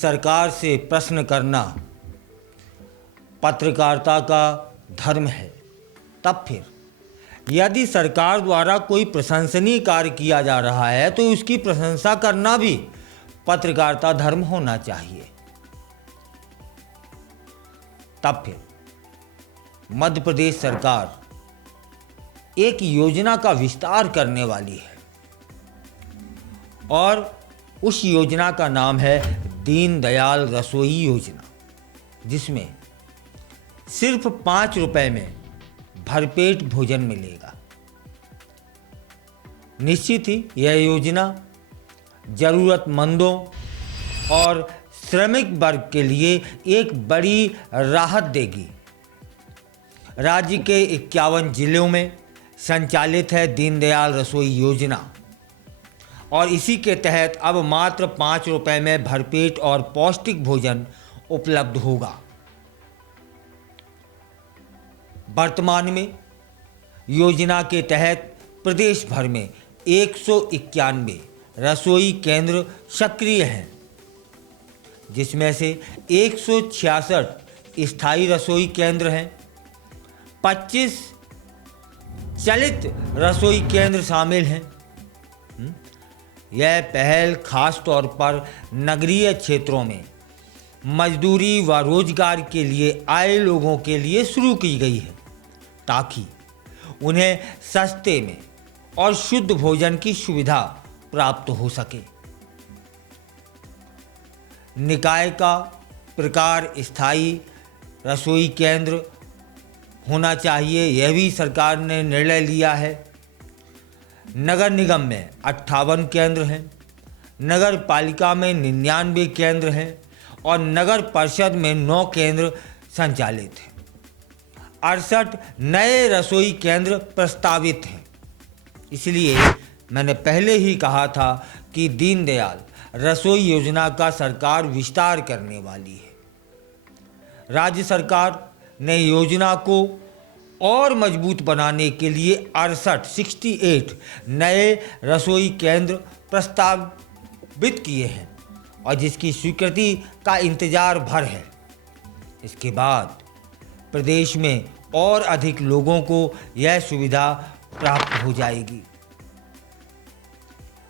सरकार से प्रश्न करना पत्रकारिता का धर्म है, तब फिर यदि सरकार द्वारा कोई प्रशंसनीय कार्य किया जा रहा है तो उसकी प्रशंसा करना भी पत्रकारिता धर्म होना चाहिए। तब फिर मध्य प्रदेश सरकार एक योजना का विस्तार करने वाली है और उस योजना का नाम है दीनदयाल रसोई योजना, जिसमें सिर्फ 5 रुपए में भरपेट भोजन मिलेगा। निश्चित ही यह योजना ज़रूरतमंदों और श्रमिक वर्ग के लिए एक बड़ी राहत देगी। राज्य के 51 जिलों में संचालित है दीनदयाल रसोई योजना और इसी के तहत अब मात्र 5 रुपए में भरपेट और पौष्टिक भोजन उपलब्ध होगा। वर्तमान में योजना के तहत प्रदेश भर में 191 रसोई केंद्र सक्रिय हैं, जिसमें से 166 स्थायी रसोई केंद्र हैं, 25 चलित रसोई केंद्र शामिल हैं। यह पहल खास तौर पर नगरीय क्षेत्रों में मजदूरी व रोजगार के लिए आए लोगों के लिए शुरू की गई है, ताकि उन्हें सस्ते में और शुद्ध भोजन की सुविधा प्राप्त हो सके। निकाय का प्रकार स्थायी रसोई केंद्र होना चाहिए, यह भी सरकार ने निर्णय लिया है। नगर निगम में 58 केंद्र हैं, नगर पालिका में 99 केंद्र हैं और नगर परिषद में 9 केंद्र संचालित हैं। 68 नए रसोई केंद्र प्रस्तावित हैं। इसलिए मैंने पहले ही कहा था कि दीनदयाल रसोई योजना का सरकार विस्तार करने वाली है। राज्य सरकार ने योजना को और मजबूत बनाने के लिए 68 नए रसोई केंद्र प्रस्तावित किए हैं और जिसकी स्वीकृति का इंतजार भर है। इसके बाद प्रदेश में और अधिक लोगों को यह सुविधा प्राप्त हो जाएगी।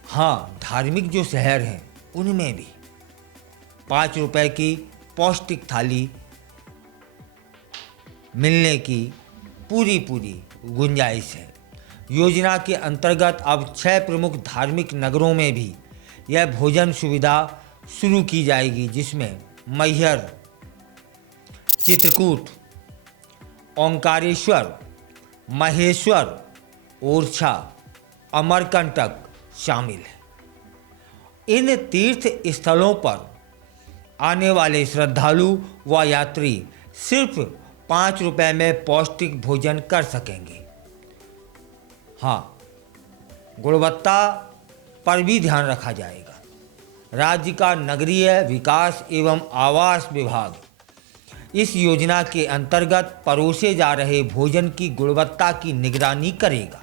हाँ, धार्मिक जो शहर हैं उनमें भी 5 रुपए की पौष्टिक थाली मिलने की पूरी गुंजाइश है। योजना के अंतर्गत अब 6 प्रमुख धार्मिक नगरों में भी यह भोजन सुविधा शुरू की जाएगी, जिसमें मैहर, चित्रकूट, ओंकारेश्वर, महेश्वर, ओरछा, अमरकंटक शामिल है। इन तीर्थ स्थलों पर आने वाले श्रद्धालु व यात्री सिर्फ 5 रुपए में पौष्टिक भोजन कर सकेंगे। हाँ, गुणवत्ता पर भी ध्यान रखा जाएगा। राज्य का नगरीय विकास एवं आवास विभाग इस योजना के अंतर्गत परोसे जा रहे भोजन की गुणवत्ता की निगरानी करेगा,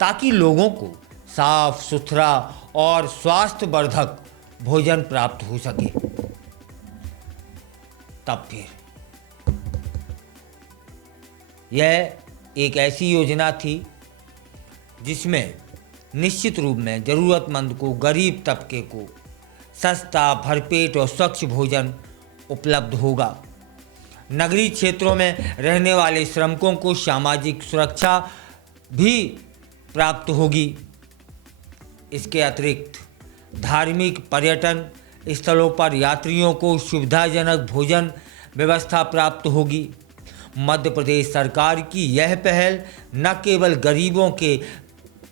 ताकि लोगों को साफ सुथरा और स्वास्थ्यवर्धक भोजन प्राप्त हो सके। तब फिर यह एक ऐसी योजना थी जिसमें निश्चित रूप में ज़रूरतमंद को, गरीब तबके को सस्ता, भरपेट और स्वच्छ भोजन उपलब्ध होगा। नगरीय क्षेत्रों में रहने वाले श्रमिकों को सामाजिक सुरक्षा भी प्राप्त होगी। इसके अतिरिक्त धार्मिक पर्यटन स्थलों पर यात्रियों को सुविधाजनक भोजन व्यवस्था प्राप्त होगी। मध्य प्रदेश सरकार की यह पहल न केवल गरीबों के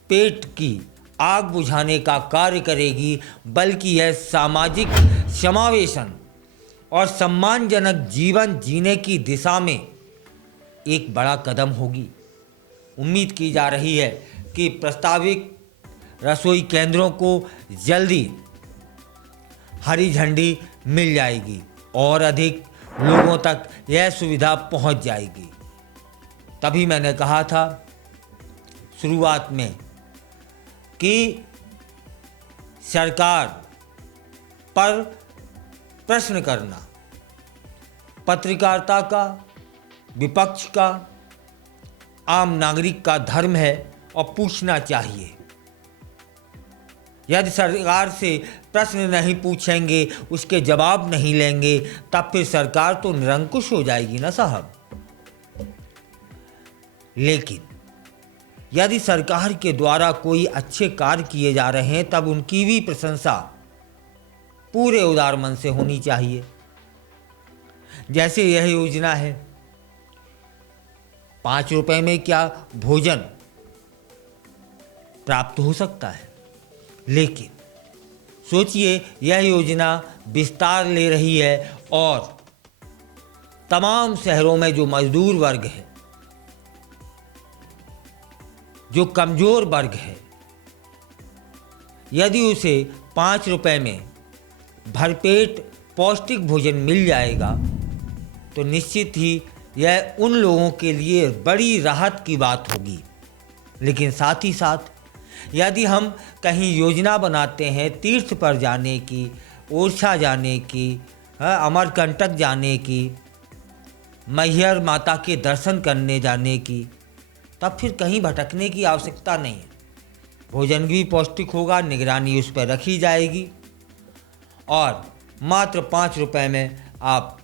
पेट की आग बुझाने का कार्य करेगी, बल्कि यह सामाजिक समावेशन और सम्मानजनक जीवन जीने की दिशा में एक बड़ा कदम होगी। उम्मीद की जा रही है कि प्रस्तावित रसोई केंद्रों को जल्दी हरी झंडी मिल जाएगी और अधिक लोगों तक यह सुविधा पहुंच जाएगी। तभी मैंने कहा था शुरुआत में कि सरकार पर प्रश्न करना पत्रकारिता का, विपक्ष का, आम नागरिक का धर्म है और पूछना चाहिए। यदि सरकार से प्रश्न नहीं पूछेंगे, उसके जवाब नहीं लेंगे, तब फिर सरकार तो निरंकुश हो जाएगी ना साहब। लेकिन यदि सरकार के द्वारा कोई अच्छे कार्य किए जा रहे हैं, तब उनकी भी प्रशंसा पूरे उदार मन से होनी चाहिए। जैसे यह योजना है, 5 रुपए में क्या भोजन प्राप्त हो सकता है। लेकिन सोचिए, यह योजना विस्तार ले रही है और तमाम शहरों में जो मजदूर वर्ग है, जो कमज़ोर वर्ग है, यदि उसे 5 रुपए में भरपेट पौष्टिक भोजन मिल जाएगा तो निश्चित ही यह उन लोगों के लिए बड़ी राहत की बात होगी। लेकिन साथ ही साथ यदि हम कहीं योजना बनाते हैं तीर्थ पर जाने की, ओरछा जाने की, अमरकंटक जाने की, मैहर माता के दर्शन करने जाने की, तब फिर कहीं भटकने की आवश्यकता नहीं है। भोजन भी पौष्टिक होगा, निगरानी उस पर रखी जाएगी और मात्र 5 रुपए में आप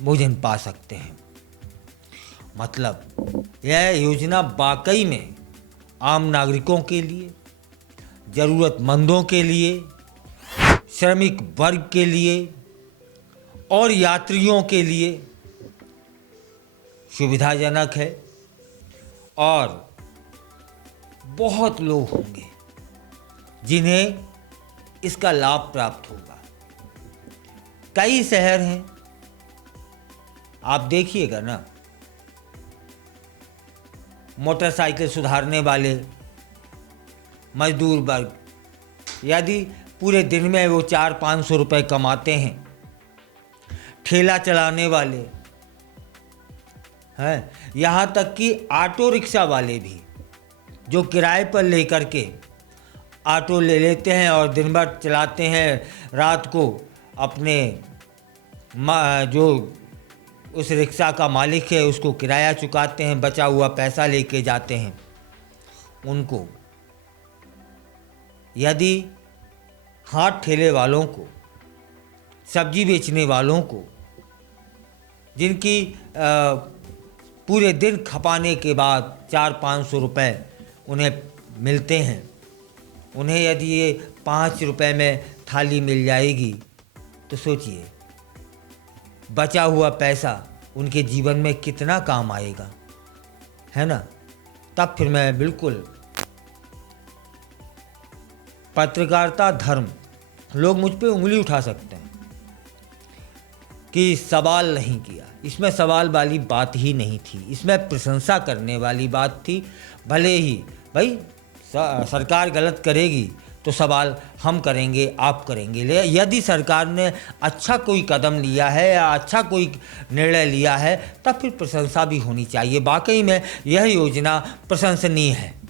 भोजन पा सकते हैं। मतलब यह योजना वाकई में आम नागरिकों के लिए, ज़रूरतमंदों के लिए, श्रमिक वर्ग के लिए और यात्रियों के लिए सुविधाजनक है और बहुत लोग होंगे जिन्हें इसका लाभ प्राप्त होगा। कई शहर हैं, आप देखिएगा ना, मोटरसाइकिल सुधारने वाले मजदूर वर्ग, यदि पूरे दिन में वो 400-500 रुपये कमाते हैं, ठेला चलाने वाले हैं, यहाँ तक कि ऑटो रिक्शा वाले भी जो किराए पर लेकर के ऑटो ले लेते हैं और दिन भर चलाते हैं, रात को अपने जो उस रिक्शा का मालिक है उसको किराया चुकाते हैं, बचा हुआ पैसा लेके जाते हैं। उनको यदि हाथ ठेले वालों को, सब्जी बेचने वालों को, जिनकी पूरे दिन खपाने के बाद 400-500 रुपये उन्हें मिलते हैं, उन्हें यदि ये 5 रुपये में थाली मिल जाएगी तो सोचिए बचा हुआ पैसा उनके जीवन में कितना काम आएगा, है ना। तब फिर मैं बिल्कुल पत्रकारिता धर्म, लोग मुझ पे उंगली उठा सकते हैं कि सवाल नहीं किया, इसमें सवाल वाली बात ही नहीं थी, इसमें प्रशंसा करने वाली बात थी। भले ही भाई सरकार गलत करेगी तो सवाल हम करेंगे, आप करेंगे, ले यदि सरकार ने अच्छा कोई कदम लिया है या अच्छा कोई निर्णय लिया है तब फिर प्रशंसा भी होनी चाहिए। वाकई में यह योजना प्रशंसनीय है।